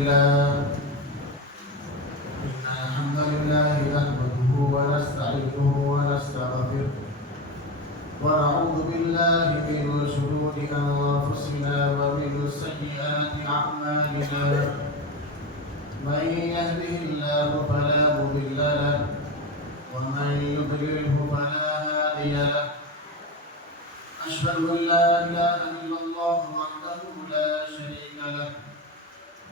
لله الحمد لله نحمده ونستعينه ونستغفره ونعوذ بالله من شرور أنفسنا ومن سيئات أعمالنا من يهده الله فلا مضل له ومن يضلله فلا هادي له أشهد أن لا إله إلا الله وحده لا شريك له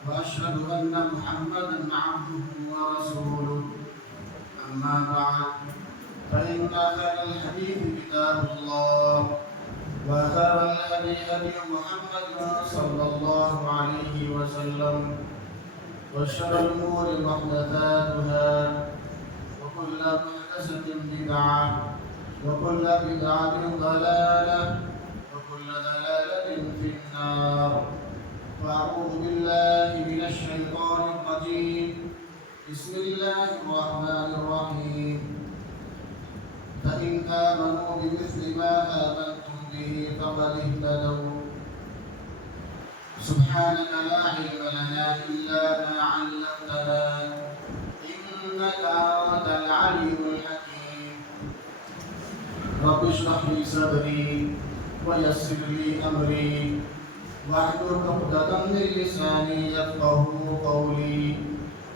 وأشهد أن محمدا عبده ورسوله أما بعد فإن خير الحديث كتاب الله وخير الهدي هدي محمد صلى الله عليه وسلم وشر الأمور محدثاتها وكل محدثة بدعة وكل بدعة ضلالة وكل ضلالة في النار فأعوذ بالله من الشيطان الرجيم بسم الله الرحمن الرحيم فإن آمنوا بمثل ما آمنتم به فقد اهتدوا سبحانك لا علم لنا إلا ما علمتنا إنك أنت العليم الحكيم رب اشرح لي صدري ويسر لي أمري واحلل عقدة من لساني يفقهوا قولي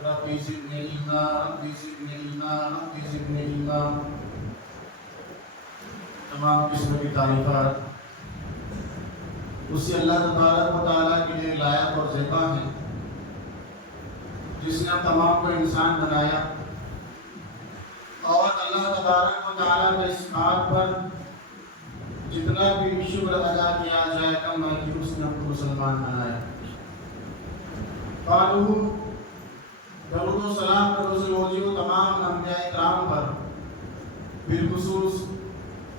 رب زدني علما رب زدني علما رب زدني علما تمام قسم کی تعریفات اسی اللہ تبارک و تعالیٰ کے لیے لائق اور زیبا ہے جس نے ہم تمام کو انسان بنایا اور اللہ تبارک و تعالیٰ کے اس بات پر جتنا بھی شکر ادا کیا جائے کم ہے کہ اس نے ہم کو مسلمان بنایا قالو درود و سلام پر رسول موجود تمام انبیاء کرام پر بالخصوص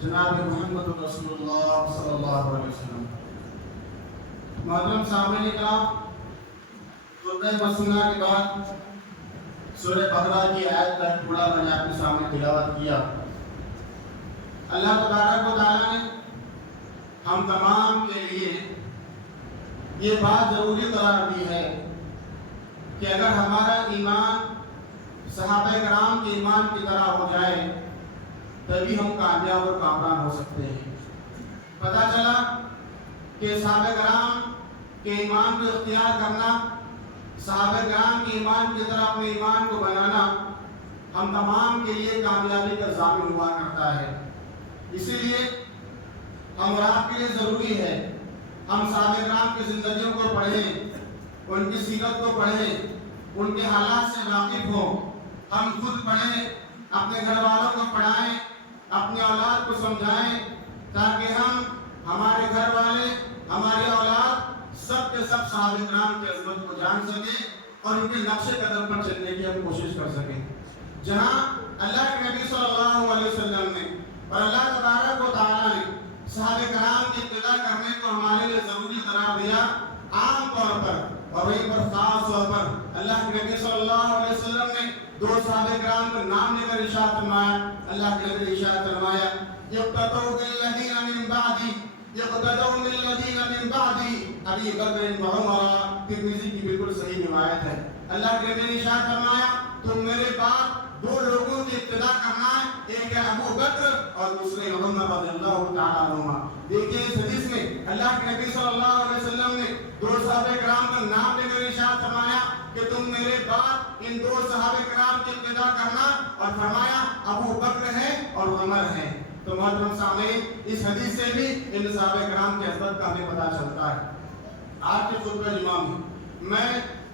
جناب محمد رسول اللہ صلی اللہ علیہ وسلم محترم سامعین کرام خطبہ مسنہ کے بعد سورہ بقرہ کی آیت کا ٹکڑا میں نے آپ کے سامنے تلاوت کیا اللہ تبارک و تعالیٰ نے ہم تمام کے لیے یہ بات ضروری قرار دی ہے کہ اگر ہمارا ایمان صحابہ کرام کے ایمان کی طرح ہو جائے تبھی ہم کامیاب اور کامران ہو سکتے ہیں پتہ چلا کہ صحابہ کرام کے ایمان کو اختیار کرنا صحابہ کرام کے ایمان کی طرح اپنے ایمان کو بنانا ہم تمام کے لیے کامیابی کا ضامن ہوا کرتا ہے اسی لیے ہم اور آپ کے لیے ضروری ہے ہم صحابہ کرام کی زندگیوں کو پڑھیں ان کی سیرت کو پڑھیں ان کے حالات سے واقف ہوں ہم خود پڑھیں اپنے گھر والوں کو پڑھائیں اپنی اولاد کو سمجھائیں تاکہ ہم ہمارے گھر والے ہماری اولاد سب کے سب صحابہ کرام کی عظمت کو جان سکیں اور ان کے نقش قدم پر چلنے کی ہم کوشش کر سکیں جہاں اللہ کے نبی صلی اللہ علیہ وسلم نے اور اللہ تبارک و تعالیٰ نے صحابہ کرام کی اتباع کرنے کو ہمارے لیے ضروری قرار دیا عام طور پر اور وہیں پر خاص طور پر اللہ کے نبی صلی اللہ علیہ وسلم نے دو صحابہ کرام کا نام لے کر ارشاد فرمایا اللہ کے نبی نے ارشاد فرمایا یقتدوا بالذین من بعدی یقتدوا بالذین من بعدی ابی بکر و عمر ترمذی کی بالکل صحیح روایت ہے اللہ کے نبی نے ارشاد فرمایا تم میرے بعد دو لوگوں کی ابتدا کرنا ہے ایک ہے ابو بکر اور دوسرے عمر رضی اللہ تعالیٰ عنہما دیکھیں اس حدیث میں اللہ کے نبی صلی اللہ علیہ وسلم نے دو صحابہ کرام کا نام لے کر ارشاد فرمایا کہ تم میرے بعد ان دو صحابہ کرام کی ابتدا کرنا اور فرمایا ابو بکر ہے اور عمر ہے تو محترم سامعین اس حدیث سے بھی ان صحابہ کرام کی عظمت کا ہمیں پتہ چلتا ہے آج کے خطبہ جمعہ میں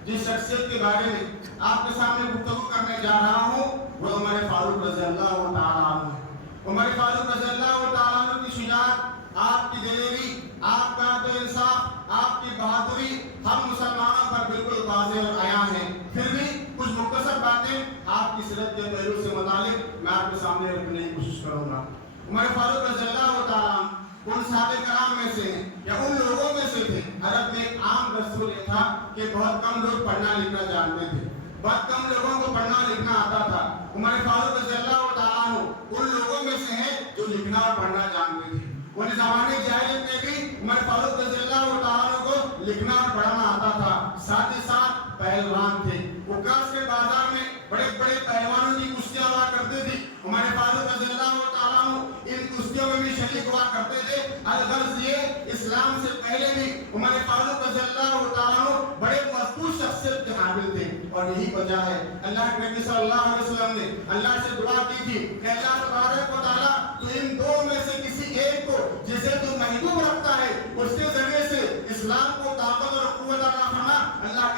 جس شخصیت کے بارے میں آپ کے سامنے گفتگو کرنے جا رہا ہوں وہ عمر فاروق رضی اللہ تعالیٰ عنہ ہے عمر فاروق رضی اللہ تعالیٰ عنہ کی شجاعت آپ کی دلیری آپ کا تو انصاف آپ کی بہادری ہم مسلمانوں پر بالکل واضح اور عیاں ہیں پھر بھی کچھ مختصر باتیں آپ کی سیرت کے پہلو سے متعلق میں آپ کے سامنے رکھنے کی کوشش کروں گا عمر فاروق رضی اللہ تعالیٰ عنہ ان صحابہ کرام میں سے ہیں یا ان لوگوں میں سے تھے عرب میں ایک عام دستور یہ تھا کہ بہت کم لوگ پڑھنا لکھنا جانتے تھے بہت کم لوگوں کو پڑھنا لکھنا آتا تھا عمر فاروق رضی اللہ تعالیٰ عنہ ان لوگوں میں سے ہیں جو لکھنا اور پڑھنا جانتے تھے ان زمانے جاہلیت میں بھی عمر فاروق رضی اللہ تعالیٰ عنہ کو لکھنا اور پڑھنا آتا تھا ساتھ ہی ساتھ पहलवान थे। उकास के बाजार में बड़े बड़े पहलवानों की कुश्तियां हुआ करती थी। हमारे फादर रज़ियल्लाहु ताला अन्हु इन कुश्तियों में भी शरीक हुआ करते थे। अलगर्ज ये इस्लाम से पहले भी हमारे फादर रज़ियल्लाहु ताला अन्हु बड़े मजबूत शख्सियत के हामिल थे। और यही वजह है अल्लाह के नबी सल्लल्लाहु अलैहि वसल्लम ने अल्लाह से दुआ की थी कि अल्लाह तबारक व तआला तो इन दो में से किसी एक को जिसे तू महबूब रखता है उसके जरिए से इस्लाम को ताकत और कुव्वत अता फरमा। अल्लाह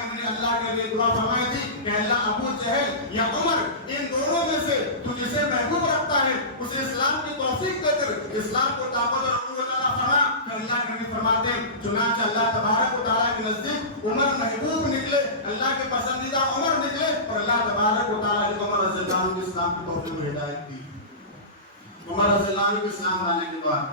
के लिए दुआ फरमाई थी कि अल्लाह अबू जहल या उमर इन दोनों में से तू जिसे महबूब रखता है उसे इस्लाम की तौफीक देकर इस्लाम को ताकत और कुव्वत अता फरमा। अल्लाह के नबी फरमाते हैं चुनांचे अल्लाह तबारक व तआला के नजदीक उमर महबूब निकले, अल्लाह के पसंदीदा उमर निकले और अल्लाह तबारक व तआला ने उमर रज़ियल्लाहु अन्हु को इस्लाम की तौफीक और हिदायत दी। उमर रज़ियल्लाहु अन्हु को इस्लाम लाने के बाद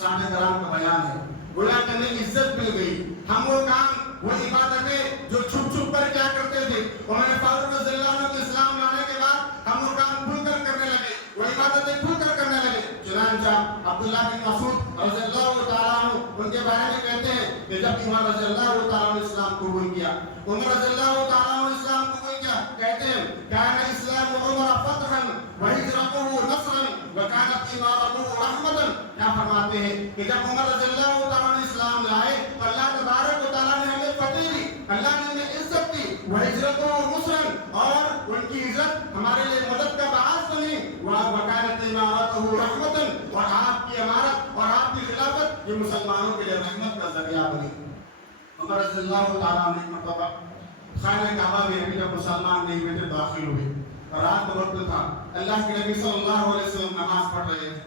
साहबे कराम का बयान है गोया करने की इज्जत मिल गई। हम वो काम वो इबादतें जो छुप छुप कर क्या करते थे उन्होंने फारूक रज़ियल्लाहु अन्हु को इस्लाम लाने के बाद हम वो काम खुलकर करने लगे, वो इबादतें खुलकर करने लगे। चुनांचे अब्दुल्लाह बिन मसूद रज़ियल्लाहु ताला अन्हु उनके बारे में कहते हैं कि जब उमर रज़ियल्लाहु ताला अन्हु इस्लाम कबूल किया, उमर रज़ियल्लाहु ताला अन्हु इस्लाम कबूल किया, कहते हैं काना इस्लाम उमर फतहन व हिजरतुहु नसरन व कानत इमारतुहु रहमतन। क्या फरमाते हैं कि जब उमर रज़ियल्लाहु ताला अन्हु इस्लाम लाए तो अल्लाह तबारक व तआला ने हमें फतेह दी, अल्लाह ने हमें इज्जत दी, व हिजरतुहु नसरन और उनकी इज्जत हमारे लिए मदद का बाअस बनी, व कानत इमारतुहु रहमतन और आपकी इमारत और आपकी खिलाफत ये मुसलमानों के लिए रहमत का जरिया बनी। उमर रज़ियल्लाहु ताला अन्हु एक मरतबा खाने काबा में अभी जब मुसलमान नहीं हुए थे दाखिल हुए और रात का वक्त था, अल्लाह के नबी सल्लल्लाहु अलैहि वसल्लम नमाज पढ़ रहे थे।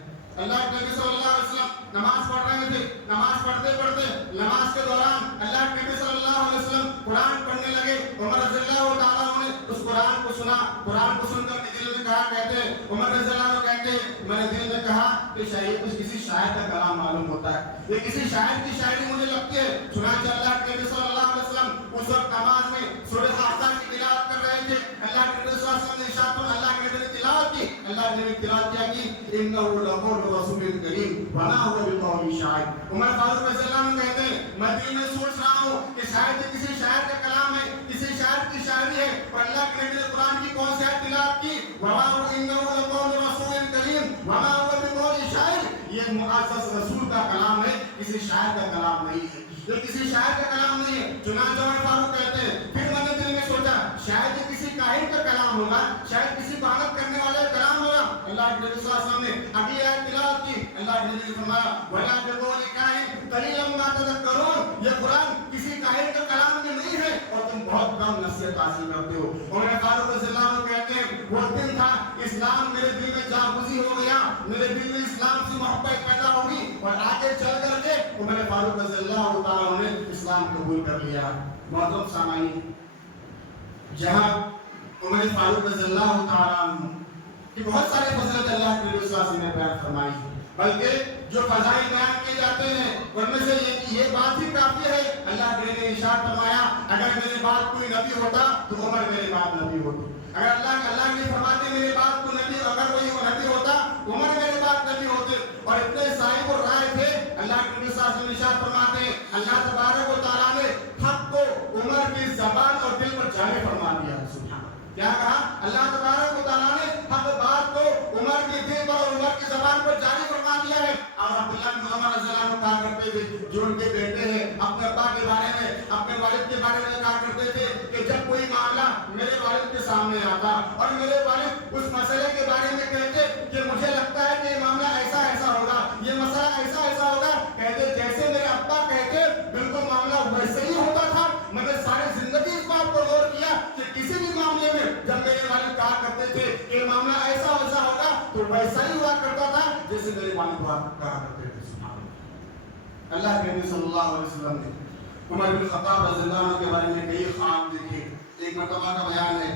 अल्लाह के नबी सल्लल्लाहु अलैहि वसल्लम नमाज पढ़ रहे थे। नमाज पढ़ते पढ़ते नमाज के दौरान अल्लाह के नबी सल्लल्लाहु अलैहि वसल्लम कुरान पढ़ने लगे। उमर रज़ियल्लाहु ताला अन्हु ने उस कुरान को सुना, कुरान को सुनकर दिल में कहा, कहते हैं उमर रज़ियल्लाहु अन्हु कहते हैं मैंने दिल में कहा कि शायद कुछ किसी शायर का कलाम मालूम होता है, ये किसी शायर की शायरी मुझे लगती है। चुनांचे अल्लाह के नबी सल्लल्लाहु अलैहि वसल्लम उस वक्त नमाज में सूरह हाक़ा की तिलावत कर रहे थे। अल्लाह के नबी सल्लल्लाहु अलैहि वसल्लम ने इरशाद किया, अल्लाह के नबी ने तिलावत की, अल्लाह के नबी ने तिलावत किया कि इन्नहु लक़ौलु रसूलिल करीम व मा हुवा बिक़ौलि शायर। उमर फारूक रज़ियल्लाहु अन्हु कहते हैं मैं दिल में सोच रहा हूं कि शायद ये किसी शायर का कलाम है, किसी शायर की शायरी है। और अल्लाह के नबी ने कुरान की कौन सी आयत तिलावत की, व मा हुवा इन्नहु लक़ौलु रसूलिल करीम व मा हुवा बिक़ौलि शायर। ये मुअज़्ज़ज़ रसूल का कलाम है, किसी शायर का कलाम नहीं है, ये किसी शायर का कलाम नहीं है। चुनांचे उमर फारूक कहते हैं फिर मैंने दिल में सोचा शायद ये किसी काहिन का कलाम होगा, शायद किसी बानत करने वाले का कलाम होगा। अल्लाह के नबी सल्लल्लाहु अलैहि वसल्लम ने अगली आयत तिलावत की, अल्लाह के नबी ने फरमाया वला बिक़ौलि काहिन कलीलन मा तज़क्करून। ये कुरान किसी काहिन का कलाम में नहीं है और तुम बहुत कम नसीहत हासिल करते हो। उमर फारूक रज़ियल्लाहु अन्हु कहते हैं वो दिन था इस्लाम मेरे दिल में जागुज़ी हो गया, मेरे दिल में इस्लाम से मोहब्बत पैदा होगी और आगे चल करके उमर फारूक रज़ियल्लाहु ताला अन्हु ने इस्लाम कबूल कर लिया। मोहतरम सामाईन, जहां उमर फारूक रज़ियल्लाहु ताला अन्हु कि बहुत सारे फज़ीलत अल्लाह के नबी सल्लल्लाहु अलैहि वसल्लम ने बयान फरमाई, बल्कि जो फज़ाइल बयान किए जाते हैं उनमें से ये बात ही काफी है। अल्लाह के नबी ने इरशाद फरमाया अगर मेरे बाद कोई नबी होता तो उमर मेरे बाद नबी होते। अगर अल्लाह के फरमाते मेरे बाद कोई नबी अगर कोई नबी होता उमर मेरे बाद नबी होते। और इतने साहिब और राय थे, अल्लाह के नबी सल्लल्लाहु अलैहि वसल्लम इरशाद फरमाते हैं अल्लाह तबारक व तआला ने हक को उमर की ज़बान और दिल पर जारी फरमा दिया। सुभान क्या कहा, अल्लाह तबारक व तआला ने हक बात को उमर के दिल पर और उमर की ज़बान पर जारी फरमा दिया है। और अब्दुल्लाह बिन उमर रज़ियल्लाहु अन्हु कहा करते थे जो उनके बेटे हैं अपने अब्बा के बारे में अपने वालिद के बारे में कहा करते थे कि जब कोई मामला मेरे वालिद के सामने आता और मेरे वालिद उस मसले के बारे में कहते कि मुझे लगता है कि ये मामला ऐसा ऐसा होगा, ये मसला ऐसा ऐसा होगा, कहते जैसे मेरे अब्बा कहते बिल्कुल मामला वैसे ही होता था। मैंने सारी जिंदगी इस बात पर गौर किया कि किसी भी मामले में जब मेरे वालिद कहा करते थे कि मामला ऐसा वैसा होगा तो वैसा ही हुआ करता था जैसे मेरे वालिद कहा करते थे। अल्लाह के नबी सल्लल्लाहु अलैहि वसल्लम ने उमर बिन खत्ताब रज़ियल्लाहु अन्हु के बारे में कई ख्वाब देखे। एक मरतबा का बयान है,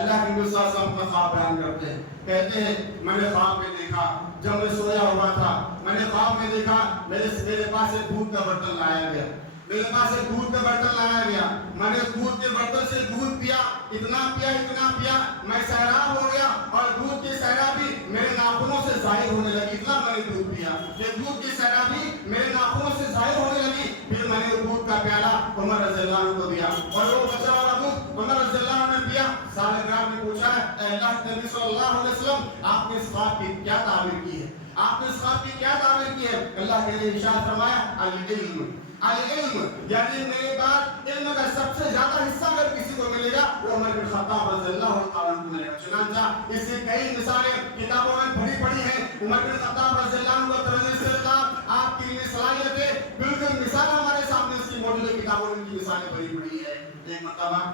अल्लाह के नबी सल्लल्लाहु अलैहि वसल्लम अपना ख्वाब बयान करते हैं, कहते हैं मैंने ख्वाब में देखा जब मैं सोया हुआ था, मैंने ख्वाब में देखा मेरे पास एक दूध का बर्तन लाया गया, मेरे पास एक दूध का बर्तन लाया गया, मैंने दूध के बर्तन से दूध पिया, इतना पिया मैं सैराब हो गया और दूध की सैराबी मेरे नाखूनों से जाहिर होने लगी। इतना मैंने दूध पिया, ये दूध की सैराबी मेरे नाखूनों से जाहिर होने लगी। फिर मैंने दूध का प्याला उमर रज़ियल्लाहु अन्हु को दिया और वो बचा हुआ दूध صلی اللہ علیہ وسلم آپ نے اس خواب کی کیا تعبیر کی ہے؟ آپ نے اس خواب کی کیا تعبیر کی ہے؟ اللہ کے لیے ارشاد فرمایا العلم، العلم یعنی میرے بعد علم کا سب سے زیادہ حصہ اگر کسی کو ملے گا وہ عمر بن خطاب رضی اللہ عنہ کو ملے گا۔ چنانچہ اس سے کئی مثالیں کتابوں میں بھری پڑی ہیں۔ عمر بن خطاب رضی اللہ عنہ کو ترجمے سے آپ کی صلاحیتیں بالکل مثال ہمارے سامنے اس کی موجود ہے، کتابوں میں کی مثالیں بھری پڑی ہے۔ ایک مرتبہ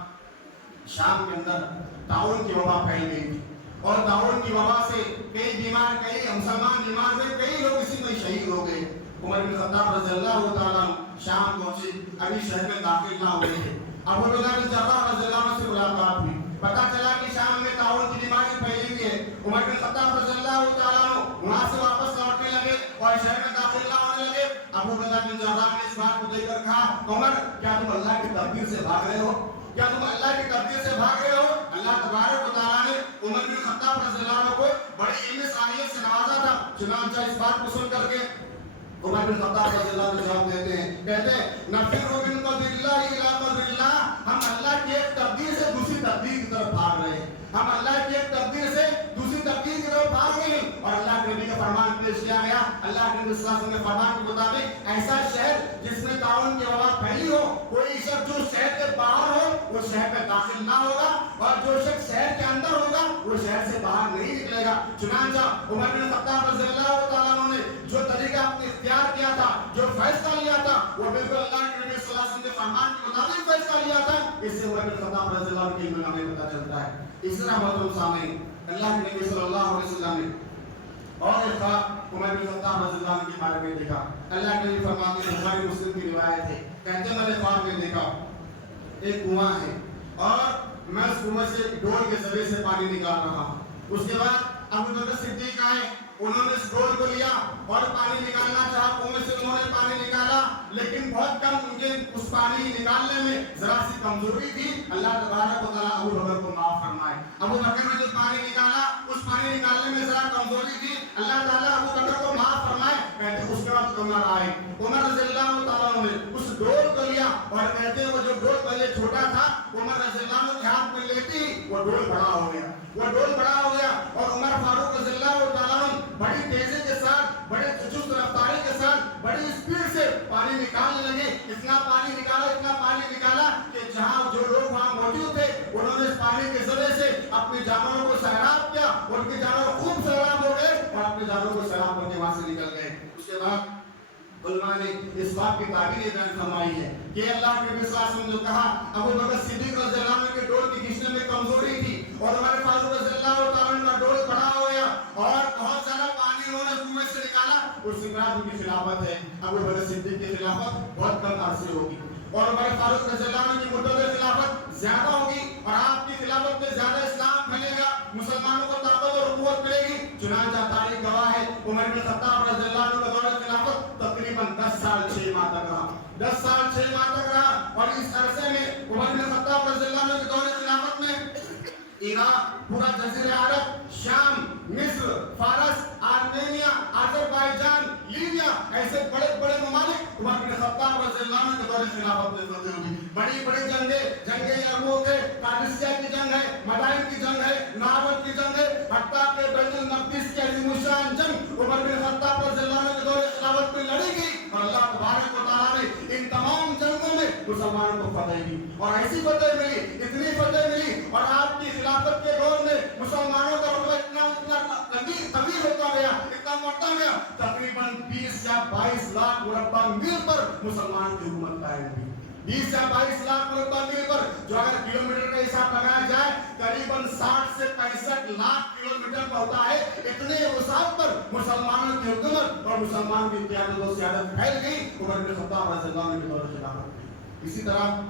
شام کے اندر طاعون کی وبا پھیل گئی تھی اور طاعون کی وبا سے کئی بیمار، کئی مسلمان بیمار ہوئے، کئی لوگ اسی میں شہید ہو گئے۔ عمر بن خطاب رضی اللہ تعالیٰ شام پہنچے، ابھی شہر میں داخل نہ ہوئے تھے۔ ابو عبیدہ بن جراح رضی اللہ عنہ سے ملاقات ہوئی، پتہ چلا کہ شام میں طاعون کی بیماری پھیلی ہوئی ہے۔ عمر بن خطاب رضی اللہ تعالیٰ وہاں سے واپس لوٹنے لگے اور شہر میں داخل نہ ہونے لگے۔ ابو عبیدہ بن جراح نے اس بات کو دیکھ کر کہا عمر کیا تم اللہ کی تدبیر سے بھاگ رہے ہو؟ کیا تم اللہ کی تدبیر سے بھاگ رہے ہو؟ اللہ تبارک و تعالیٰ نے عمر بن خطاب رضی اللہ عنہ کو بڑے علم صلاحیت سے نوازا تھا۔ چنانچہ اس بات کو سن کر کے عمر بن خطاب رضی اللہ عنہ جواب دیتے ہیں، کہتے ہیں نفر من قدر اللہ الی قدر اللہ، ہم اللہ کی ایک تقدیر سے دوسری تقدیر کی طرف بھاگ رہے ہیں، ہم اللہ کی ایک تقدیر سے دوسری تقدیر کی طرف بھاگ رہے ہیں۔ اور اللہ کے نبی کا فرمان پیش کیا گیا، اللہ کے نبی صلی اللہ علیہ وسلم کے فرمان کے مطابق ایسا شہر جس میں طاعون کی وبا پھیلی ہو، کوئی شخص جو شہر کے باہر ہو وہ شہر میں داخل نہ ہوگا، اور جو شخص شہر کے اندر ہوگا وہ شہر سے باہر نہیں نکلے گا۔ چنانچہ عمر بن خطاب رضی اللہ تعالیٰ عنہ نے جو طریقہ اپنے اختیار کیا تھا، جو فیصلہ لیا تھا، وہ بالکل اللہ کے نبی صلی اللہ علیہ وسلم کے فرمان کے مطابق فیصلہ لیا تھا۔ اس سے عمر بن خطاب رضی اللہ عنہ کی علم کا ہمیں پتہ چلتا ہے۔ اس طرح محترم سامعین، اللہ کے نبی صلی اللہ علیہ وسلم نے اور ایک خواب عمر بن خطاب رضی اللہ عنہ کے بارے میں دیکھا۔ اللہ کے نبی فرماتے ہیں، بخاری مسلم کی روایت ہے، کہتے ہیں میں نے خواب میں دیکھا ایک کنواں ہے اور میں اس کنویں سے ڈول کے ذریعے سے پانی نکال رہا ہوں۔ اس کے بعد ابو بکر صدیق آئے، انہوں نے اس ڈول کو لیا اور پانی نکالنا چاہا، کنویں سے انہوں نے پانی نکالا، لیکن بہت کم ان کے اس پانی نکالنے میں ذرا سی کمزوری تھی۔ اللہ تبارک و تعالیٰ ابو بکر کو معاف فرمائے۔ ابو بکر نے جو پانی نکالا اس پانی نکالنے میں ذرا کمزوری تھی، اللہ تعالیٰ ابو بکر کو معاف فرمائے۔ کہتے اس کے بعد عمر آئے، عمر رضی اللہ تعالیٰ نے اس ڈول کو لیا اور کہتے ہیں وہ جو ڈول پہلے چھوٹا تھا، عمر رضی اللہ عنہ کے ہاتھ میں لیتے ہی وہ ڈول بڑا ہو گیا، وہ ڈول بڑا ہو گیا اور عمر فاروق رضی اللہ تعالیٰ عنہ بڑی تیزی کے ساتھ، بڑے چست رفتاری کے ساتھ، بڑی اسپیڈ سے پانی نکالنے لگے۔ اتنا پانی نکالا کہ جہاں جو لوگ وہاں موجود تھے انہوں نے اس پانی کے ذریعے سے اپنے جانوروں کو سیراب کیا، ان کے جانور خوب سیراب ہو گئے اور اپنے جانوروں کو سیراب کر کے وہاں سے نکل گئے۔ اس کے بعد علماء نے اس بات کی تعبیر بیان فرمائی ہے کہ اللہ کے نبی صلی اللہ علیہ وسلم نے کہا ابو بکر صدیق رضی اللہ عنہ کے ڈول کی کھینچنے میں کمزوری تھی اور عمر فاروق رضی اللہ تعالیٰ عنہ کا ڈول بڑا ہو گیا اور بہت سارا پانی انہوں نے کنویں سے نکالا۔ اس کے بعد ان کی خلافت ہے، ابو بکر صدیق کی خلافت بہت کم عرصے ہوگی اور عمر فاروق رضی اللہ عنہ کی مدت خلافت زیادہ ہوگی اور آپ کی خلافت میں زیادہ اسلام پھیلے گا، مسلمانوں کو طاقت اور قوت ملے گی۔ چنانچہ تاریخ گواہ ہے عمر بن خطاب رضی اللہ عنہ کا دور خلافت تقریباً 10 سال 6 ماہ تک رہا، 10 سال 6 ماہ تک رہا اور اس عرصے میں عمر بن خطاب رضی اللہ عنہ کے دور خلافت میں عراق، پورا جزیرہ عرب، شام، مصر، فارس، آرمینیا، آذربائیجان، لیبیا، ایسے بڑے بڑے ممالک عمر بن خطاب رضی اللہ عنہ کے دور خلافت میں فتح ہوئی۔ بڑی بڑی جنگ یرموک ہے، قادسیہ کی جنگ ہے، مدائن کی جنگ ہے، نہاوند کی جنگ ہے، حتیٰ کہ بیت المقدس کی عظیم الشان جنگ عمر بن خطاب رضی اللہ عنہ کے دور خلافت میں لڑی گئی اور اللہ تبارک و تعالیٰ نے ان تمام جنگوں میں مسلمانوں کو فتح دی اور ایسی فتح ملی، اتنی فتح ملی اور آپ کی خلافت کے دور میں مسلمانوں کا رتبہ اتنا طویل ہوتا گیا، اتنا بڑھتا گیا، تقریباً 20 یا 22 لاکھ مربع میل پر مسلمان کی حکومت قائم ہوئی۔ 20 یا 22 لاکھ مربع میل پر، جو اگر کلومیٹر کا حساب لگایا جائے قریباً 60 سے 65 لاکھ کلومیٹر کا ہوتا ہے۔ اتنے وسعت پر مسلمانوں کی حکومت اور مسلمان کی قیادت و سیادت پھیل گئی عمر بن خطاب رضی اللہ عنہ کے دور خلافت میں۔ اسی طرح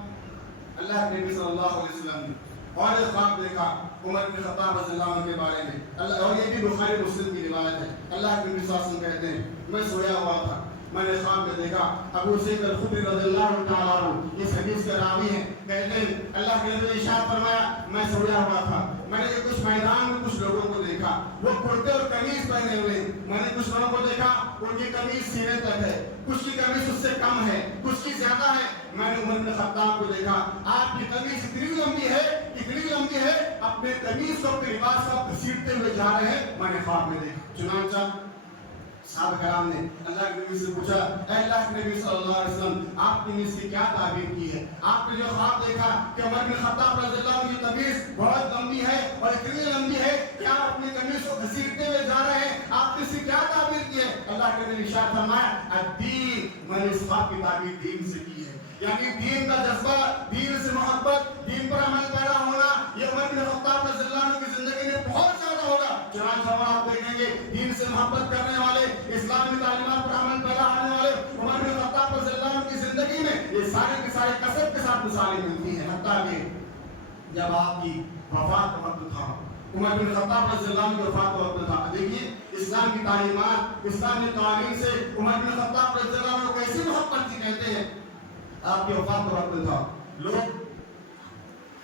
اللہ کے نبی صلی اللہ علیہ وسلم نے اور ایک خواب دیکھا عمر بن خطاب رضی اللہ عنہ کے بارے میں، اللہ، اور یہ بھی بخاری مسلم کی روایت ہے۔ اللہ کے نبی صلی اللہ علیہ وسلم کہتے ہیں میں سویا ہوا تھا، میں نے خواب میں دیکھا ابو سعید الخدری رضی اللہ تعالیٰ عنہ اس حدیث کے راوی ہیں، کہتے ہیں اللہ کے نبی نے ارشاد فرمایا میں سویا ہوا تھا، میں نے کچھ میدان میں کچھ لوگوں کو دیکھا وہ کرتے اور قمیص پہنے ہوئے، میں نے کچھ لوگوں کو دیکھا ان کی قمیص سینے تک ہے، کچھ کی قمیص اس سے کم ہے، کچھ کی زیادہ ہے۔ میں نے عمر بن خطاب کو دیکھا آپ کی قمیص اتنی لمبی ہے اپنے اپنے قمیص کو اپنے لباس کو گھسیٹتے ہوئے جا رہے ہیں، میں نے خواب میں دیکھا۔ چنانچہ صحابہ کرام نے اللہ کے نبی سے پوچھا، اے اللہ کے نبی صلی اللہ علیہ وسلم، آپ نے اس کی کیا تعبیر کی ہے؟ آپ نے جو خواب دیکھا کہ عمر بن خطاب رضی اللہ عنہ کی قمیص بہت لمبی ہے اور اتنی لمبی ہے کہ آپ اپنی قمیص کو گھسیٹتے ہوئے جا رہے ہیں، آپ نے اس کی کیا تعبیر کی ہے؟ اللہ کے نبی ارشاد فرمایا، الدین، میں نے اس خواب کی تعبیر دین سے کی ہے، یعنی دین کا جذبہ، دین سے محبت، دین پر عمل پیرا ہونا، یہ عمر بن خطاب رضی اللہ عنہ کی زندگی میں بہت زیادہ ہوگا۔ چنانچہ آپ دیکھیں گے دین سے محبت کرنے والے، اسلامی تعلیمات پر عمل پیرا ہونے والے عمر بن خطاب رضی اللہ عنہ کی زندگی میں یہ سارے کے سارے کثرت کے ساتھ مثالیں ملتی ہیں، حتیٰ کہ جب آپ کی وفات کا وقت تھا، عمر بن خطاب رضی اللہ عنہ کی وفات کا وقت تھا، دیکھیے اسلام کی تعلیمات، اسلامی قوانین سے عمر بن خطاب رضی اللہ عنہ کو کیسی محبت تھی، کہتے ہیں آپ کی وفات کا وقت تھا، لوگ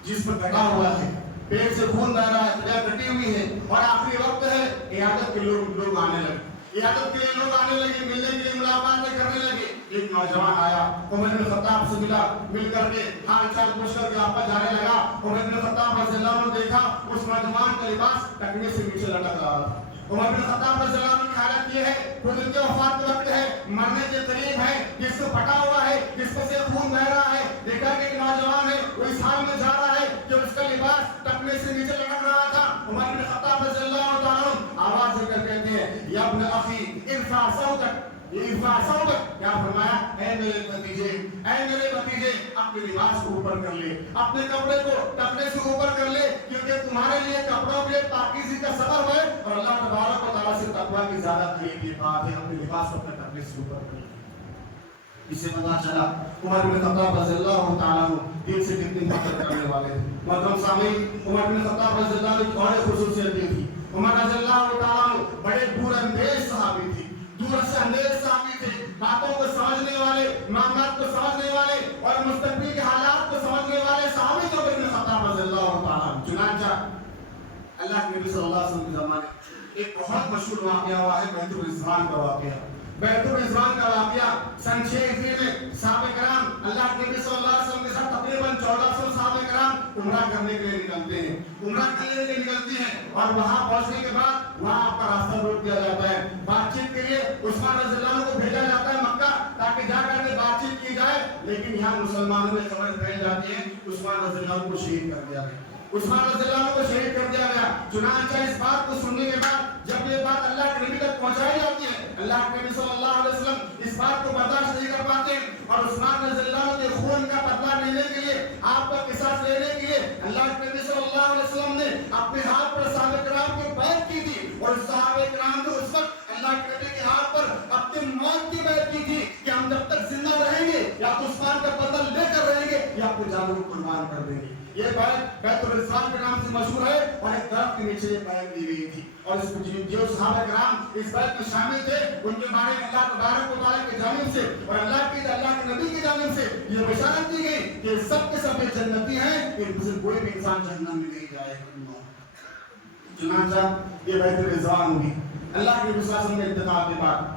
جس پر کٹا ہوا ہے، پیٹ سے خون بہ رہا ہے، ہڈیاں کٹی ہوئی ہے اور آخری وقت ہے، عیادت کے لوگ آنے لگے، عیادت کے لیے لوگ آنے لگے، ملنے کے لیے ملاقاتیں کرنے لگے۔ ایک نوجوان آیا، عمر بن خطاب سے ملا، مل کر کے حال چال پوچھ کر کے آپس جانے لگا۔ عمر بن خطاب رضی اللہ عنہ نے دیکھا اس نوجوان کا لباس ٹکنے سے نیچے لٹک رہا تھا۔ عمر بن خطاب رضی اللہ عنہ کی حالت یہ ہے، خود ان کے وفات کا وقت ہے، مرنے کے قریب ہے، جس کو پھٹا ہوا ہے، جس کو سے خون بہ رہا ہے، دیکھا کہ ایک نوجوان ہے وہ اس حال میں جا رہا ہے کہ اس کا لباس ٹکنے سے نیچے لٹک رہا تھا۔ عمر بن خطاب رضی اللہ عنہ آواز دے کر کہتے ہیں، یا ابن اخی ارفع صوتک، ارفع صوتک، کیا فرمایا؟ اے میرے بھتیجے، اے میرے بھتیجے، اپنے لباس کو اوپر کر لے، اپنے کپڑے کو ٹکنے سے اوپر کر لے، کیونکہ تمہارے لیے کپڑوں کے پاکیزگی کا سبب ہے اور اللہ تبارک و تعالیٰ سے تقویٰ کی زیادہ قریب کی بات ہے، اپنے لباس کو اپنے ٹکنے سے اوپر کر لے۔ اس سے پتہ چلا عمر بن خطاب رضی اللہ تعالیٰ عنہ دین سے کتنی محبت کرنے والے تھے۔ محترم سامعین، عمر بن خطاب رضی اللہ عنہ کی اور ایک خصوصیت یہ تھی، عمر رضی اللہ تعالیٰ عنہ بڑے دور اندیش صحابی تھے، دور سے اندیش صحابی تھے، باتوں کو سمجھنے والے، معاملات کو سمجھنے والے اور مستقبل کے حالات کو سمجھنے والے صحابی تھے عمر بن خطاب رضی اللہ تعالیٰ عنہ۔ چنانچہ اللہ کے نبی صلی اللہ علیہ وسلم کے زمانے میں ایک بہت مشہور واقعہ ہوا ہے، بیت الرضوان کا واقعہ۔ بیت الرضوان کا واقعہ سن 6 ہجری میں صحابہ کرام اللہ کے نبی صلی اللہ علیہ وسلم کے ساتھ تقریباً 1400 صحابہ کرام عمرہ کرنے کے لیے نکلتے ہیں، عمرہ کرنے کے لیے نکلتے ہیں اور وہاں پہنچنے کے بعد وہاں آپ کا راستہ روک دیا جاتا ہے۔ بات چیت کے لیے عثمان رضی اللہ عنہ کو بھیجا جاتا ہے مکہ تاکہ جا کر کے بات چیت کی جائے، لیکن یہاں مسلمانوں میں خبر پھیل جاتی ہے عثمان رضی اللہ عنہ کو شہید کر دیا گیا، عثمان رضی اللہ عنہ کو شہید کر دیا گیا۔ چنانچہ اس بات کو سننے کے بعد جب یہ بات اللہ کے نبی تک پہنچائی جاتی ہے، اللہ کے نبی صلی اللہ علیہ وسلم اس بات کو برداشت نہیں کر پاتے اور عثمان رضی اللہ عنہ کے خون کا بدلہ لینے کے لیے، آپ کا قصاص لینے کے لیے اللہ کے نبی صلی اللہ علیہ وسلم نے اپنے ہاتھ پر صحابہ کرام کی بیعت کی تھی اور صحابہ کرام نے اس وقت اللہ کے نبی کے ہاتھ پر اپنی موت کی بیعت کی تھی کہ ہم جب تک زندہ رہیں گے یا تو عثمان کا بدلہ لے کر رہیں گے یا اپنی جانوں کو قربان کر دیں گے۔ یہ بیعت بیت الرضوان کے نام سے مشہور ہے اور ایک درخت کے نیچے یہ بیعت دی گئی تھی اور اس جو صحابہ کرام اس بیعت میں شامل تھے ان کے بارے میں اللہ تبارک و تعالیٰ کی جانب سے اور اللہ کے نبی کی جانب سے یہ بشارت دی گئی کہ سب کے سب جنتی ہیں، ان میں سے کوئی بھی انسان جہنم میں نہیں جائے گا۔ چنانچہ یہ بیت الرضوان ہوئی، اللہ کے نبی صلی اللہ علیہ وسلم کے انتقال کے بعد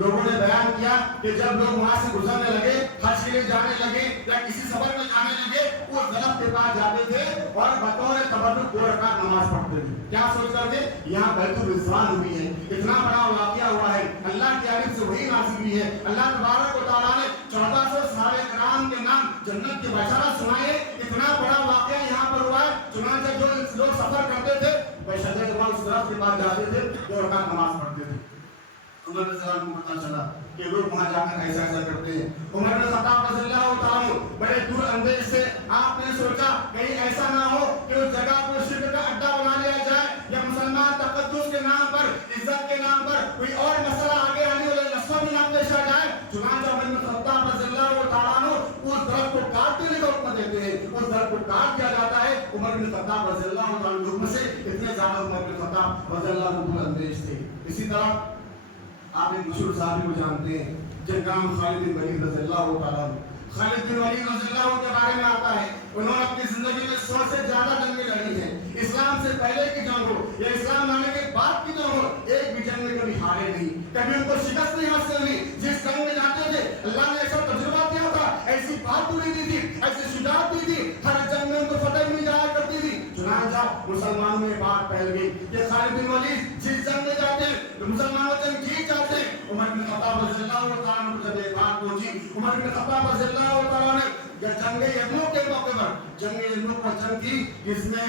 لوگوں نے بیان کیا کہ جب لوگ وہاں سے گزرنے لگے، حج کے لیے جانے لگے یا کسی سفر میں جانے لگے، وہ درخت کے پاس جاتے تھے اور بطور تبرک 2 رکعت نماز پڑھتے تھے، کیا سوچ کر کے یہاں بیت الرضوان ہوئی ہے، اتنا بڑا واقعہ ہوا ہے، اللہ کی جانب سے وہی نازل ہوئی ہے۔ اللہ تبارک و تعالیٰ نے 1400 صحابہ کرام کے نام جنت کی بشارت سنائے، اتنا بڑا واقعہ یہاں پر ہوا ہے۔ چنانچہ جو لوگ سفر کرتے تھے بشدت وہاں اس درخت کے پاس جاتے تھے، 2 رکعت نماز پڑھتے تھے۔ عمر رضی اللہ عنہ کو پتہ چلا کہ لوگ وہاں جا کر ایسا ایسا کرتے ہیں۔ عمر بن خطاب رضی اللہ تعالیٰ بڑے دور اندیش سے آپ نے سوچا کہیں ایسا نہ ہو کہ اس جگہ کو شرک کا اڈا بنا لیا جائے یا مسلمان تقدس کے نام پر، عزت کے نام پر کوئی اور مسئلہ آگے آنے والے نسلوں میں نہ پیش آ جائے۔ چنانچہ عمر بن خطاب رضی اللہ تعالیٰ اس درخت کو کاٹ دینے کا حکم دیتے ہیں، اس درخت کو کاٹ دیا جاتا ہے۔ عمر بن خطاب رضی اللہ تعالیٰ حکم سے اتنے زیادہ عمر بن خطاب رضی اللہ عنہ دور اندیش تھے۔ اسی طرح آپ ایک مشہور صحابی کو جانتے ہیں جن کا نام خالد بن ولید رضی اللہ تعالیٰ عنہ۔ خالد بن ولید رضی اللہ عنہ کے بارے میں آتا ہے انہوں نے اپنی زندگی میں 100 سے زیادہ جنگیں لڑی ہیں، اسلام سے پہلے کی جنگ ہو یا اسلام لانے کے بعد کی جنگ ہو، ایک بھی جنگ میں کبھی ہارے نہیں، کبھی ان کو شکست نہیں حاصل ہوئی۔ جس جنگ میں جاتے تھے اللہ نے ایسا تجربہ دیا تھا، ایسی بہادری دی تھی، ایسی شجاعت دی تھی، ہر جنگ میں ان کو فتح مل جایا کرتی تھی۔ چنانچہ मुसलमानों में बात फैल गई कि खालिद बिन वलीद जिस जंग में जाते हैं तो मुसलमानों जंग जीत जाते हैं। उमर बिन खत्ताब रज़ियल्लाहु तआला अन्हु को जब ये बात पहुंची, उमर बिन खत्ताब रज़ियल्लाहु तआला ने जंग यरमुक के मौके पर जंग यरमुक पर जंग की, जिसमें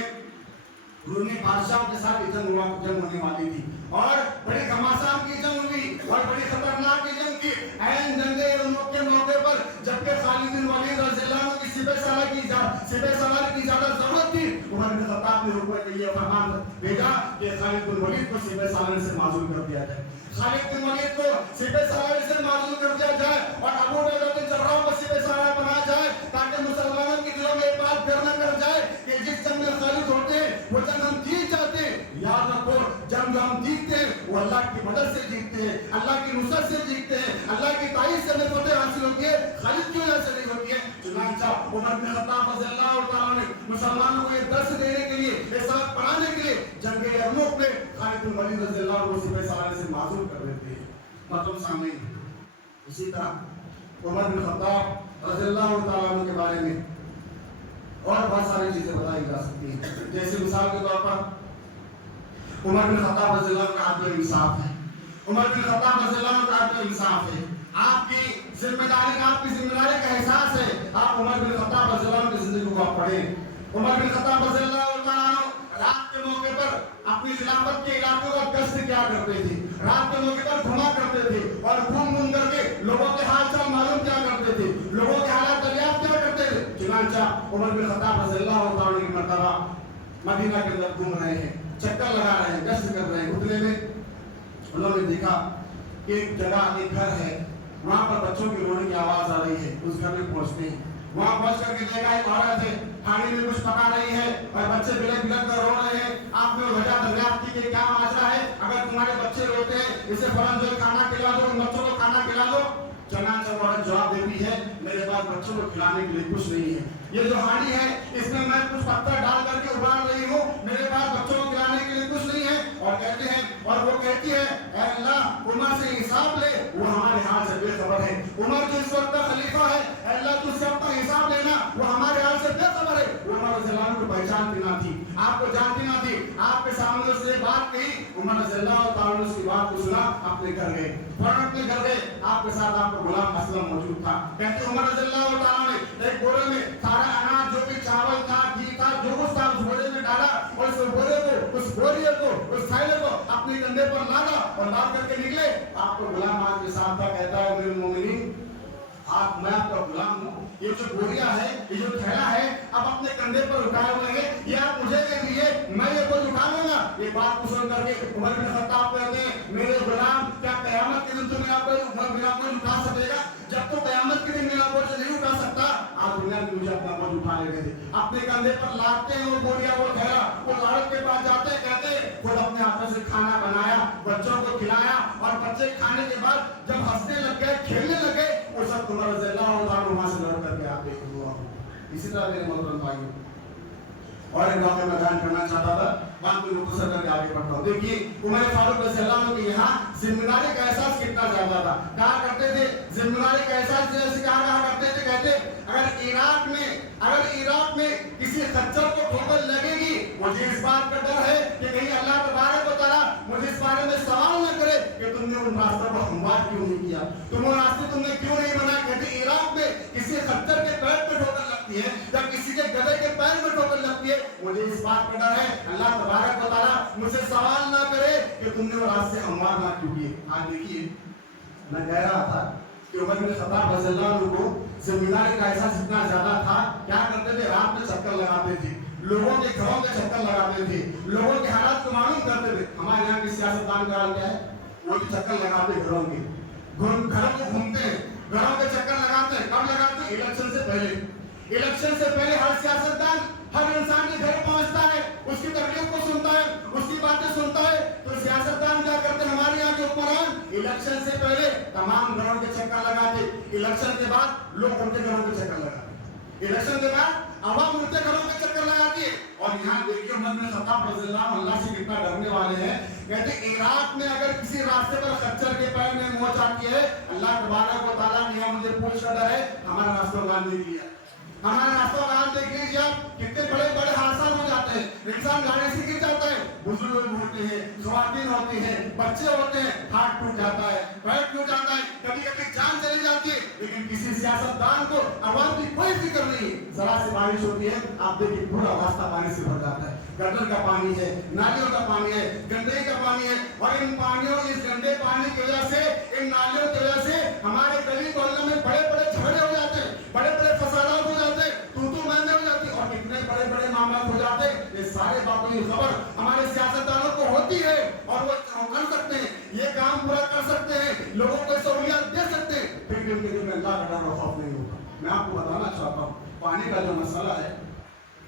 रूमी बादशाह के साथ जंग होने वाली थी और बड़ी घमासान की जंग हुई और बड़ी खतरनाक की जंग की। ऐन जंग यरमुक के मौके पर जबकि खालिद बिन वलीद रज़ियल्लाहु अन्हु की सिपह सालार की ज्यादा जरूरत थी, उमर बिन खत्ताब ने हुक्म दिया, फरमान भेजा कि खालिद बिन वलीद को सिपह सालार से माजूल कर दिया जाए। खालिद बिन वलीद को सिपह सालार से माजूल कर दिया जाए और अबू उबैदा बिन जर्राह को सिपह सालार बनाया जाए, ताकि मुसलमानों के दिलों में बात घर न कर जाए कि जिस जंग में खालिद होते हैं वो जंग हम जीत जाते हैं। याद रखो, जंग हम जीतते हैं वो अल्लाह की मदद से जीतते हैं, अल्लाह की नुसरत से जीतते हैं, अल्लाह की ताईद से हमें फतह हासिल होती है, खालिद की वजह से नहीं होती है। चुनांचा उमर बिन खत्ताब रज़ियल्लाहु तआला ने मुसलमानों को ये दर्स देने के लिए, ये सबक पढ़ाने के लिए जंग यरमुक में खालिद बिन वलीद रज़ियल्लाहु अन्हु को सिपह सालार से माजूल कर देते हैं। मतलब सामने इसी तरह उमर बिन खत्ताब रज़ियल्लाहु तआला अन्हु के बारे में और बहुत सारी चीजें बताई जा सकती हैं। जैसे मिसाल के तौर पर उमर बिन खत्ताब रज़ियल्लाहु अन्हु का आदमी इंसाफ है, उमर बिन खत्ताब रज़ियल्लाहु अन्हु का आदमी इंसाफ है, आपकी जिम्मेदारी का एहसास है। आप उमर बिन खत्ताब रज़ियल्लाहु अन्हु की जिंदगी को आप पढ़ें। उमर बिन खत्ताब रज़ियल्लाहु तआला अन्हु रात के मौके पर अपनी खिलाफत के इलाकों का गश्त क्या करते थे, रात के मौके पर घुमा करते थे और घूम करके लोगों के हाल चाल मालूम क्या करते थे, लोगों के हालात दरियाफ्त क्या करते थे। चुनांचा उमर बिन खत्ताब रज़ियल्लाहु तआला की मर्तबा मदीना के अंदर घूम रहे हैं, चक्कर लगा रहे हैं, गश्त कर रहे हैं। उतने में उन्होंने देखा कि एक जगह, एक घर है, वहां पर बच्चों की रोने की आवाज आ रही है। उस घर में पहुंचते हैं, वहां पहुंच करके देखा एक औरत है, खाने में कुछ पका रही है और बच्चे बिलख बिलख कर रो रहे हैं। आपने वजह दरियाफ्त की कि क्या माजरा है, अगर तुम्हारे बच्चे रोते हैं इसे फौरन जो खाना खिला दो, उन बच्चों को खाना खिला दो। चनाचा औरत जवाब देती है, मेरे पास बच्चों को खिलाने के लिए कुछ नहीं है, ये जो हांडी है इसमें मैं कुछ पत्थर डाल करके उबाल रही हूँ, मेरे पास बच्चों को खिलाने के लिए कुछ नहीं है। और कहते हैं, और वो कहती है, ऐ अल्लाह उमर से हिसाब ले, वो हमारे हाल से बेखबर है। उमर जो इस वक्त खलीफा है, ऐ अल्लाह तुझसे अपना हिसाब लेना, वो हमारे हाल से बेखबर है। उमर रज़ियल्लाहु को पहचानती ना थी, आपको जानती ना थी, आपके सामने उसने बात कही, उमर रज़ियल्लाहु तआला ने उसकी बात को सुना, अपने घर गए, फौरन अपने घर गए। आपके साथ आपका गुलाम असलम मौजूद था। कहते उमर रज़ियल्लाहु तआला ने एक बोरे में सारा अनाज, जो भी चावल था, घी था, जो कुछ था उस बोरे में डाला और उस बोरे को, उस बोरिए को, उस थैले को अपने कंधे पर लादा और लाद करके निकले। आपको गुलाम आज के साथ था, कहता है मेरे मोमिनीन, आप, मैं आपका गुलाम हूँ, ये जो बोरिया है, ये जो थैला है, आप अपने कंधे पर उठाए हुए हैं, ये आप मुझे दे दिए, मैं ये बोझ उठा लूंगा। ये बात को सुन करके उमर बिन खत्ताब कहते हैं, मेरे गुलाम, क्या क़यामत के दिन तुम्हें आप मेरा बोझ उठा सकेगा? जब तो क़यामत के दिन मेरा बोझ नहीं उठा सकता, आज दुनिया में मुझे अपना बोझ उठा लेने दे। अपने कंधे पर लादते हैं वो बोरिया, वो थैला, वो औरत के पास जाते, कहते खुद अपने हाथों से खाना बनाया, बच्चों को खिलाया और बच्चे खाने के बाद जब हंसने लग गए, खेलने लगे, वो सब उमर रज़ियल्लाहु तआला वहां से लौट करके आप देख हुआ। इसी तरह मेरे मोहतरम भाइयों, और एक वाक़या मैं बयान करना चाहता था, बात को मुख्तसर करके आगे बढ़ता हूँ। देखिए उमर फारूक रज़ियल्लाहु अन्हु के यहाँ जिम्मेदारी का एहसास कितना ज्यादा था। कहा करते थे, जिम्मेदारी का एहसास जैसे कहा करते थे, कहते अगर इराक में किसी खच्चर को ठोकर लगेगी, मुझे इस बात का डर है कि कहीं अल्लाह तबारक व तआला मुझे इस बारे में सवाल न करे कि तुमने उन रास्तों को हमवार क्यों नहीं किया, तुम वो रास्ते तुमने क्यों नहीं बनाए। कहते इराक में किसी खच्चर के पैर पे ठोकर लगती है या किसी के गधे के पैर में ठोकर लगती है, मुझे इस बात का डर है अल्लाह तबारक व तआला मुझसे सवाल ना करे कि तुमने वो रास्ते हमवार ना क्यों किए। आज देखिए, मैं कह रहा था कि उमर बिन खत्ताब रज़ियल्लाहु अन्हु को जिम्मेदारी का एहसास इतना ज्यादा था, क्या करते थे, रात में चक्कर लगाते थे, लोगों के घरों के चक्कर लगाते थे, लोगों के हालात को मालूम करते थे। हमारे यहाँ की सियासतदान का हाल क्या है, वो भी चक्कर लगाते घरों के, घरों को घूमते हैं, घरों के चक्कर लगाते हैं। कब लगाते हैं? इलेक्शन से पहले। इलेक्शन से पहले हर सियासतदान हर इंसान के घर पहुंचता है, उसकी तकलीफ को सुनता है, उसकी बातें सुनता है। तो सियासतदान क्या करते हैं, हमारे यहाँ के हुक्मरान इलेक्शन से पहले तमाम घरों के चक्कर लगाते, इलेक्शन के बाद लोग उनके घरों के चक्कर लगाते, इलेक्शन के बाद आवाम उनके घरों के चक्कर लगाती है। और यहाँ देखिए उमर बिन खत्ताब रज़ियल्लाहु अन्हु अल्लाह से कितना डरने वाले हैं। कहते इराक में अगर किसी रास्ते पर खच्चर के पैर में मोच आती है, अल्लाह तबारक व तआला ने मुझे पूछ कर डर है, हमारा रास्ता गान देख लिया, हमारा रास्ता गान देख लीजिए, आप कितने बड़े बड़े हादसा हो जाते हैं। इंसान गाड़ी से गिर जाता है, बुजुर्ग लोग होते हैं, ख़वातीन होती हैं, बच्चे होते हैं, हाथ टूट जाता है, पैर टूट जाता है, कभी कभी जान चली जाती है, लेकिन किसी सियासतदान को आवाम की कोई फिक्र नहीं है। जरा सी बारिश होती है, आप देखिए पूरा रास्ता पानी से भर जाता है, गटर का पानी है, नालियों का पानी है, गंदगी का पानी है, और इन पानियों, इस गंदे पानी की वजह से, इन नालियों की वजह से हमारे गली मोहल्ले में बड़े बड़े झगड़े हो जाते हैं, बड़े बड़े फसादात हो जाते हैं, तू मैंने हो जाती है, और कितने बड़े बड़े मामला हो जाते हैं। ये सारे बातों की खबर हमारे सियासतदानों को होती है, और वो कर सकते हैं, ये काम पूरा कर सकते हैं, लोगों को सहूलियत दे सकते हैं, फिर भी उनके दिल में अल्लाह का डर और खौफ नहीं होता। मैं आपको बताना चाहता हूँ, पानी का जो मसला है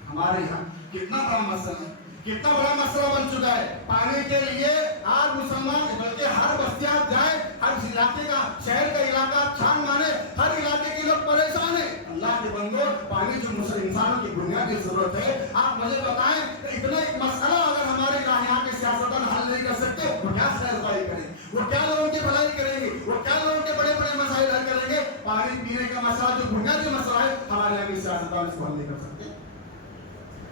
हमारे यहाँ कितना बड़ा मसला है, कितना बड़ा मसला बन चुका है। पानी के लिए आज मुसलमान, बल्कि हर बस्ती आप जाए, हर इलाके का, शहर का इलाका छान माने, हर इलाके के लोग परेशान है। अल्लाह के बंदो, पानी जो इंसानों की बुनियादी जरूरत है, आप मुझे बताएं, इतना एक मसला अगर हमारे यहाँ के सियासतदान हल नहीं कर सकते, वो क्या सहजबाई करेंगे, वो क्या लोगों की भलाई करेंगे, वो क्या लोगों के बड़े बड़े मसाइल हल करेंगे। पानी पीने का मसला जो बुनियादी मसला है, हमारे यहाँ के सियासतदान इसको हल नहीं कर सकते।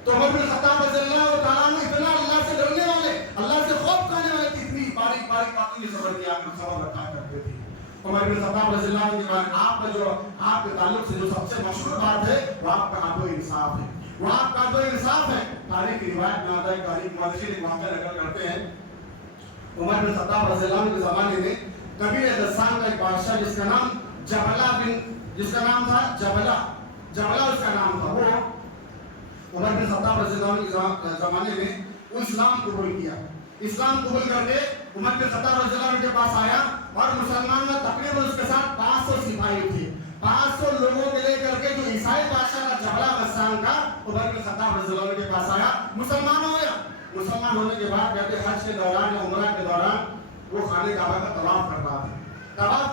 तो उमर बिन खत्ताब रज़ियल्लाहु ताला अन्हु इतना अल्लाह से डरने वाले, अल्लाह से खौफ खाने वाले, इतनी बारीक बारीक बातों की खबर की आपको खबर रखा करते थे। उमर बिन खत्ताब रज़ियल्लाहु के बाद आपका जो आपके ताल्लुक से जो सबसे मशहूर बात है, वो आपका आदो इंसाफ है, वो आपका आदो इंसाफ है। तारीख की रिवायत में आता है, तारीख मुहद्दिसीन एक वाक़या नकल करते हैं, उमर बिन खत्ताब रज़ियल्लाहु के ज़माने में कबीर गस्सान का एक बादशाह जिसका नाम था जबला उसका नाम था, वो उमर बिन खत्ताब रज़ियल्लाहु के ज़माने में वो इस्लाम कबूल किया। इस्लाम कबूल करके उमर बिन खत्ताब रज़ियल्लाहु के पास आया, और मुसलमान में तकरीबन उसके साथ 500 सिपाही थे। 500 लोगों के लेकर के जो ईसाई बादशाह का जबला गस्सान का उमर बिन खत्ताब रज़ियल्लाहु के पास आया, मुसलमान हो गया। मुसलमान होने के बाद कहते हज के दौरान या उमरा के दौरान वो खाने काबा का तवाफ कर रहा था। तवाफ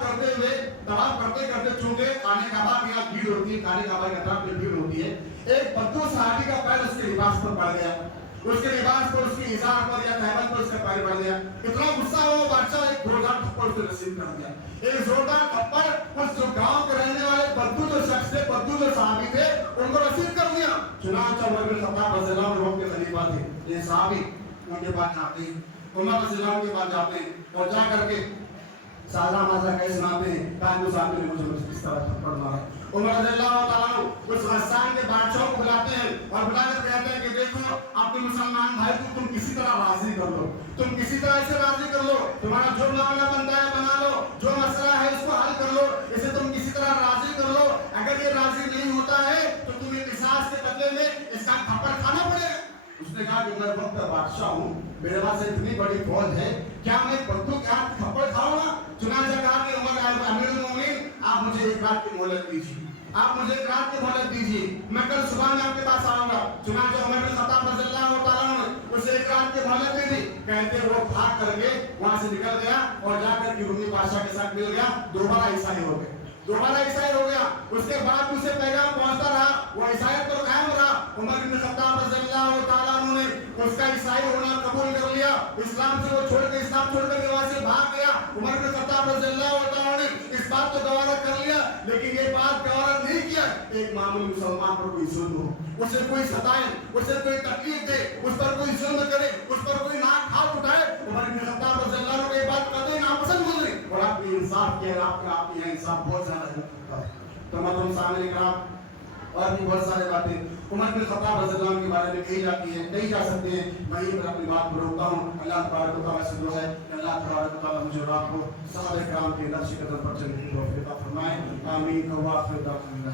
करते करते चूंकि खाने काबा की यहाँ भीड़ होती है, खाने काबा के तरफ में भीड़ होती है, एक बद्दू सहाबी का पैर उसके लिबास पर पड़ गया, उसके लिबास पर, उसकी इज़ार पर या तहबत पर उसका पैर पड़ गया। इतना गुस्सा हुआ बादशाह, एक जोरदार थप्पड़ उसे नसीब कर दिया। एक जोरदार थप्पड़ उस जो गांव के रहने वाले बद्दू जो शख्स थे, बद्दू जो सहाबी थे, उनको नसीब कर दिया। चुनांचे उमर बिन खत्ताब रज़ियल्लाहु अन्हु के खलीफा थे, ये सहाबी उनके पास जाते हैं, उमर रज़ियल्लाहु के पास जाते हैं, और जा करके सादा माजा कैसे सुनाते हैं, कानून साहब ने मुझे इस तरह थप्पड़ मारा। उमर रज़ियल्लाहु ताला उस गस्सान के बादशाह को बुलाते हैं, और बुलाकर कहते हैं कि देखो अपने मुसलमान भाई को तुम किसी तरह राजी कर लो, तुम किसी तरह से राजी कर लो, तुम्हारा जो मामला बनता है बना लो, जो मसला है उसको हल कर लो, इसे तुम किसी तरह राजी कर लो। अगर ये राजी नहीं होता है तो तुम्हें किसास के बदले में इसका थप्पड़ खाना पड़ेगा। उसने कहा कि मैं वक्त का बादशाह हूँ, मेरे पास इतनी बड़ी फौज है, क्या मैं बद्दू के हाथ थप्पड़ खाऊंगा? चुनांचे कहा कि उमर अमीरुल मोमिनीन, आप मुझे एक रात की मोहलत दीजिए, आप मुझे एक रात की मोहलत दीजिए, मैं कल सुबह में आपके पास आऊंगा। चुनांचे उमर बिन खत्ताब रज़ियल्लाहु ताला अन्हु उसे एक रात की मोहलत दे दी। कहते वो भाग करके वहां से निकल गया, और जाकर के रूमी बादशाह के साथ मिल गया, दोबारा ईसाई हो गया, उसके बाद उसे पैगाम पहुंचता रहा, वो ईसाईयत पर कायम रहा। उमर बिन खत्ताब रज़ियल्लाहु ताला अन्हु ने उसका ईसाई होना कबूल कर लिया, इस्लाम से वो इस्लाम छोड़कर वहां से भाग गया। उमर बिन खत्ताब रज़ियल्लाहु ताला ने इस बात को गवारा कर लिया, लेकिन ये बात गवारा नहीं किया एक मामूली मुसलमान पर कोई जुल्म हो, उसे कोई सताए, उसे कोई तकलीफ दे, उस पर कोई जुल्म करे, उस पर कोई नाक हाथ उठाए, उमर बिन खत्ताब रज़ियल्लाहु ने बात कतई नापसंद गुजरी, और आपने इंसाफ किया, आपके यहाँ इंसाफ बहुत ज्यादा है। तो मतलब सामने कराम और भी बहुत सारे बातें उमर बिन खत्ताब रज़ियल्लाहु के बारे में कही जाती है, कही जा सकती है। मैं यहीं पर अपनी बात को रोकता हूँ। अल्लाह तबारक व तआला से दुआ है कि अल्लाह तबारक व तआला मुझे और आपको सहाबा-ए-किराम के नक्श कदम पर चलने की तौफीक अता फरमाए। आमीन। व आखिर दाअवाना